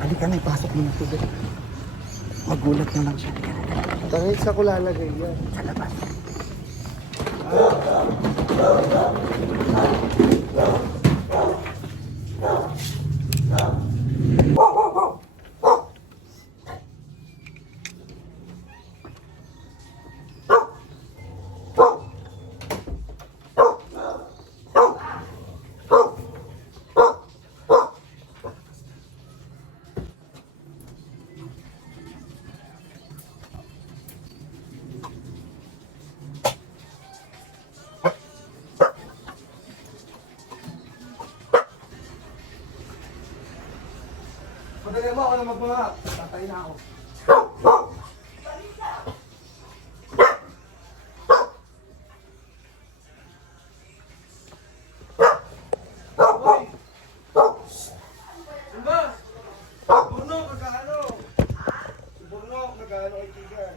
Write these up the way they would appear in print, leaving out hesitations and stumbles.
Halika na, ipasok mo na ito doon. Magulat na lang siya. Tangin sa ko lalagay yan. Sa labas. Padali mo ako na magmama. Tatay na ako. Hoy! Simba! Burno, magkano? Burno, magkano ay tigan?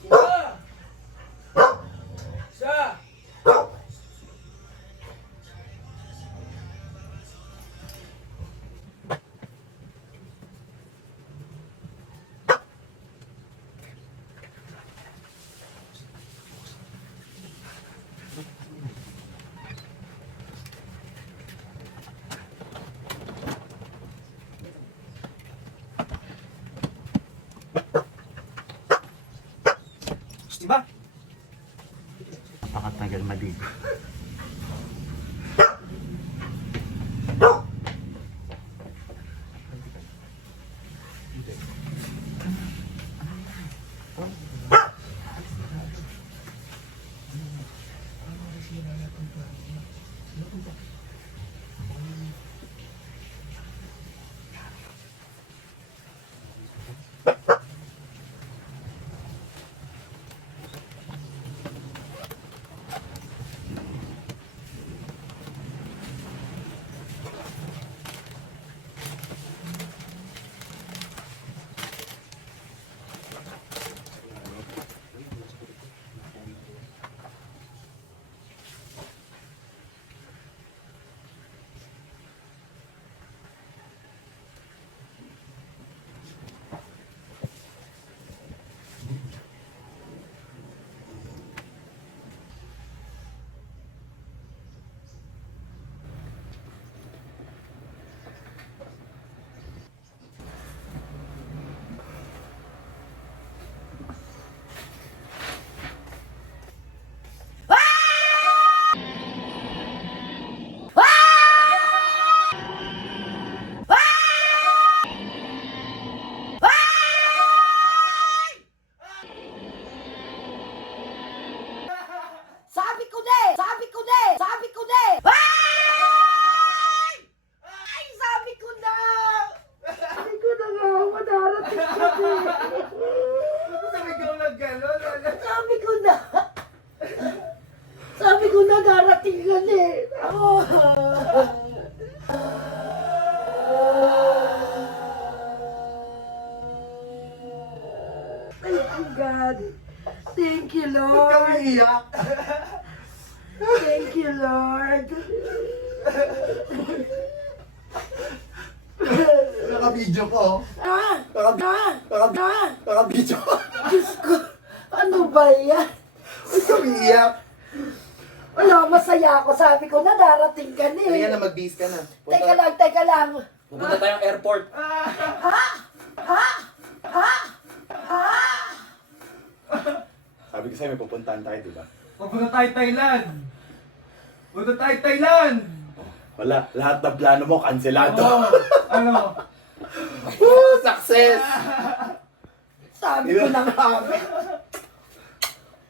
Simba! Siya! Diba? Napakatagal maligo. Sabi ko na darating ka na eh. Thank you, God. Thank you, Lord. Kami iyak. Thank you, Lord. Naka-video ko. Ah! Naka-video ko. Diyos ko, ano ba yan? Ba't ka umiiyak? Wala, masaya ako. Sabi ko na darating ka na Kaya eh. na, mag-bihis ka na. Teka lang. Pupunta tayong airport. Sabi ko sa'yo, may pupuntahan tayo, di ba? Pupunta tayo Thailand. Punta tayo Thailand. Wala, lahat ng plano mo, kanselado. Oo. Ano? Woo! Success! Sabi ko na nga.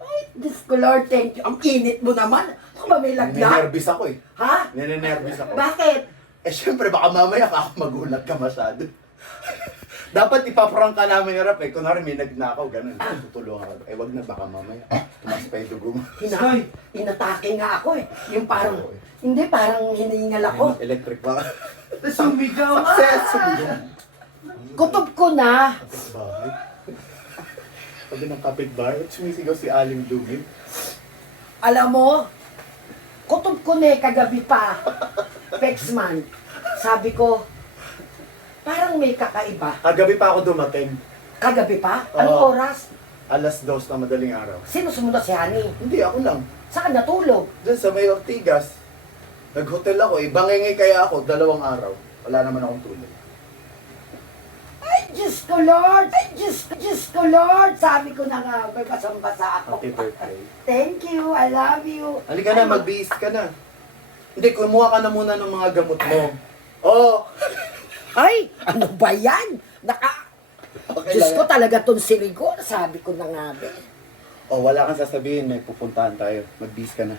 Ay, Diyos ko Lord, thank you. Ang init mo naman. Ako ba may lagnat? Ninenervous ako eh. Ha? Ninenervous ako. Bakit? Eh syempre, baka mamaya ka magulat ka masyado. Dapat ipaprank ka namin ni Rap eh. Kunwari may nagnakaw, ganun. Tutulungan ka. Eh wag na, baka mamaya. Tumas pa yung dugo mo. Inatake nga ako eh. Yung parang, hindi, parang hinihingal ako. Electric ba? Sumigaw ka. Success! Kutob ko na. Kapitbahay. Sabi ng kapitbahay, sumisigaw si Aling Dugin. Alam mo, kutob ko na eh, kagabi pa. Pexman. Sabi ko, parang may kakaiba. Kagabi pa ako dumating. Kagabi pa? Anong Oo. oras? Alas 2 na madaling araw. Sino sumunod si Honey? Hindi, ako lang. Saan ka natulog? Doon sa may Ortigas. Nag-hotel ako eh. Bangingay kaya ako 2 araw. Wala naman akong tulog. Ay, Diyos ko Lord! Ay, Diyos ko Lord! Sabi ko na nga, may basang-basa ako. Happy birthday. Thank you, I love you. Halika na, magbihis ka na. Hindi, kumuha ka na muna ng mga gamot mo. Oo. Ay, ano ba yan? Okay Diyos lang. ko talaga tong sirigo. Sabi ko na nga. Oh, wala kang sasabihin, may pupuntahan tayo. Magbihis ka na.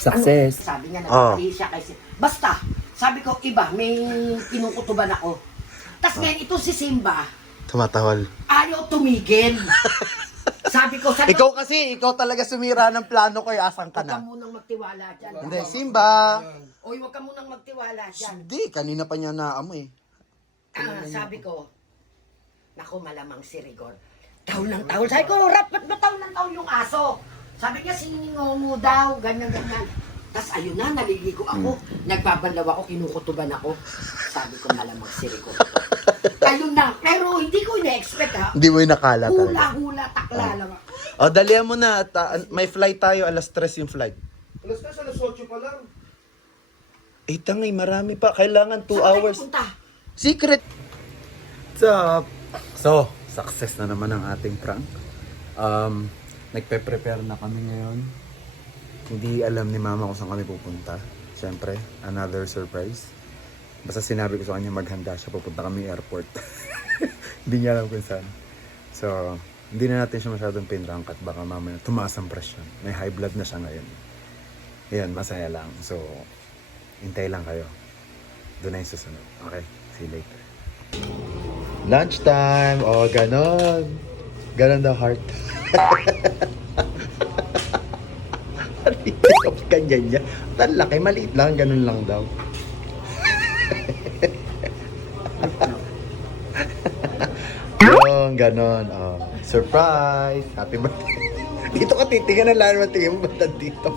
Ano? Sabi niya, Ah. nagpapali siya kasi. Basta, sabi ko, iba, may kinukutuban ako. Tapos ngayon, ito si Simba, Tumatawal. ayaw tumigil. Sabi ko, sa Ikaw talaga sumira ng plano ko, asan ka Huwag ka na? munang magtiwala dyan. Hindi, Simba! Oy, huwag ka munang magtiwala dyan. Hindi, kanina pa niya naamoy. Sabi ko, naku, malamang si Rigor. Taon ng taon. Sabi ko, Rap, ba't ba taon ng taon yung aso? Sabi niya, siningo mo daw, ganyan. Tapos ayun na, naliligo ako. Nagbabanlaw ako, kinukutuban ako. Sabi ko, malamang si Rigor. Ayun na, pero hindi ko ina-expect ha. Hindi mo yung nakala talaga. Hula-hula, takla lang. O, dalihan mo na. May flight tayo, alas 3 yung flight. Alas 3, alas 8 pa lang. Eh, tangay, marami pa. Kailangan 2 Saan tayo hours. pupunta? Secret! What's up? So, success na naman ang ating prank. Nagpe-prepare na kami ngayon. Hindi alam ni mama kung saan kami pupunta. Siyempre, another surprise. Basta sinabi ko sa kanya maghanda siya, pupunta kami airport. Hindi niya alam kung saan. So, hindi na natin siya masyadong pinrank at baka mamaya tumaas ang presyon. May high blood na siya ngayon. Ayan, masaya lang. So, hintay lang kayo. Doon na yung susunod. Okay, see you later. Lunchtime! O, ganon. Ganon the heart. Ganyan niya. Tan laki, maliit lang. Ganon lang daw. Yung ganon. Oh, surprise! Happy birthday! Dito ka titingnan na lang naman tingin mo ba dito?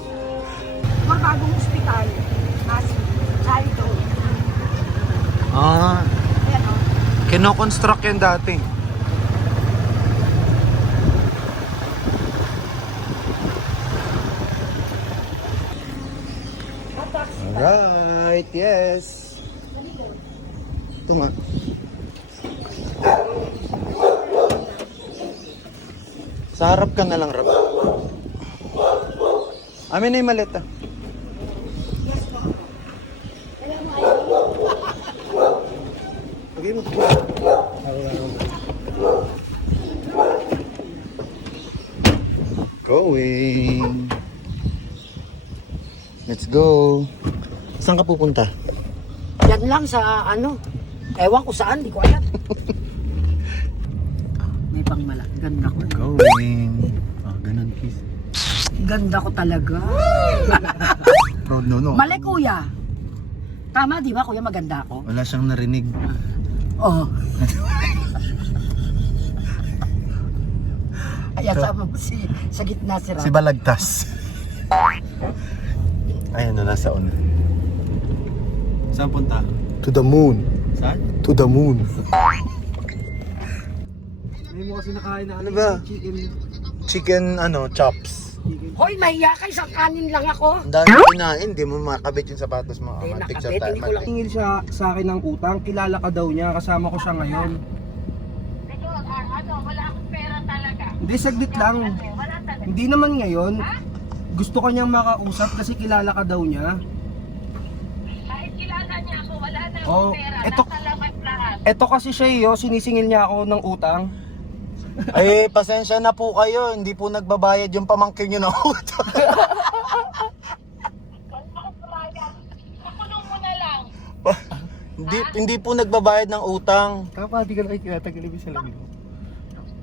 Magbagong ospital. Charito. Ah, Ayan o. kino-construct yan dati. Alright, yes. Ito nga. Sa harap ka na lang, Rab. Amin na yung maleta. Okay mo. Going. Let's go. Saan ka pupunta? Yan lang sa ano. Ewan ko saan, di ko alam. May pangmalak. Ganda ko. Going. Oh, ganun, kiss. Ganda ko talaga. Proud no. Mali kuya. Tama di ba kuya, maganda ako? Wala siyang narinig. Oo. Ay, sama mo sa gitna si Rap. Si Balagtas. Ayun na, nasa on. Saan punta? To the moon. Saan? To the moon. Hindi mo kasi nakain na Ano ba? chicken. Chicken, chops. Hoy, mahiya ka, isang kanin lang ako. Ang dami kinain, hindi mo makabit yung sapatos mo. Hindi, Mag-picture nakabit, tayo. hindi ko lang. Tingin siya sa akin ng utang, kilala ka daw niya, kasama ko siya ngayon. Wala akong pera talaga. Hindi, saglit lang. Wala talaga. Hindi naman ngayon. Gusto ka niyang makausap kasi kilala ka daw niya. Kahit kilala niya ako, wala na Oh, akong pera. eto- Nasa labas lahat. Eto kasi siya sinisingil niya ako ng utang. Ay, pasensya na po kayo. Hindi po nagbabayad yung pamangkin nyo na utang. Pakulong mo na lang. hindi po nagbabayad ng utang. Kapag di ka nakikita sa labi mo.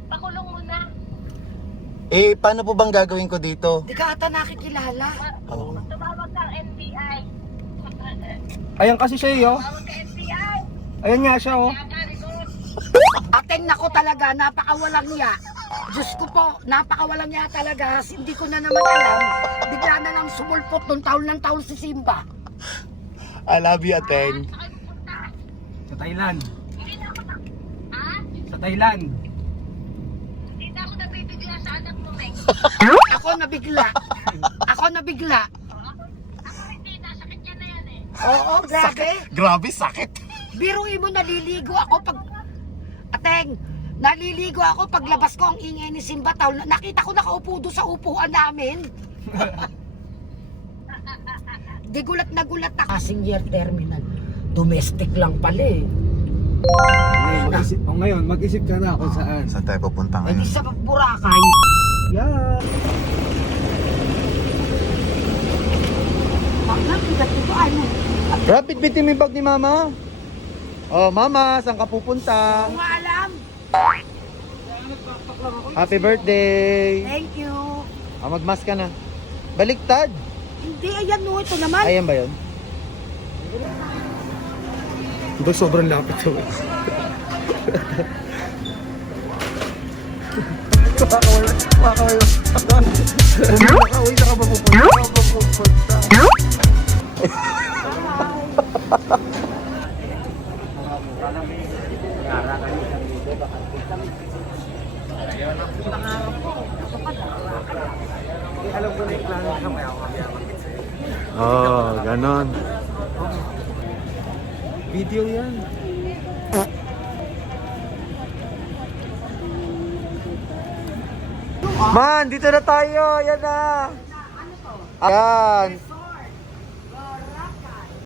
Pakulong mo na. Eh, paano po bang gagawin ko dito? Di ka ata nakikilala. Tumawag ng NBI. Ayan kasi siya Tumawag ka NBI. Ayan nga siya Kaya ka, Rigor. Ateng nako talaga, napakawalang niya. Diyos ko po, napakawalang niya talaga. Hindi ko na naman alam. Bigla na lang sumulpot nung taon ng taon si Simba. I love you, Ateng. Saan kayo pupunta? Sa Thailand. Hindi na ako Ha? Sa Thailand. Hindi na ako nabibigla sa anak mo, Meg. Ako nabigla. Ako nabigla. Ako hindi, nasakit yan na yan eh. Oo, grabe. Grabe, sakit. Biruin mo, naliligo ako pag... Ateng, naliligo ako paglabas ko ang ingay ni Simba. Nakita ko nakaupo doon sa upuan namin. Di gulat na gulat na. Passenger terminal. Domestic lang pala eh. Ngayon, mag-isip ka na kung saan. Saan tayo pupunta Eh di sa Boracay. Yeah. Bakit? Bigat ito ano? Rapid bitin mo yung bag ni Mama. Oh, Mama, saan ka pupunta? Kung alam. Happy birthday! Thank you. Magmask ka na. Baliktad! Hindi, ayan no. Ito naman. Ayan ba yun? Diba sobrang lapit to eh. Makakawala ka ba pupunta? Oh, ganon. Video yan. Man, dito na tayo. Yan na. Ayan.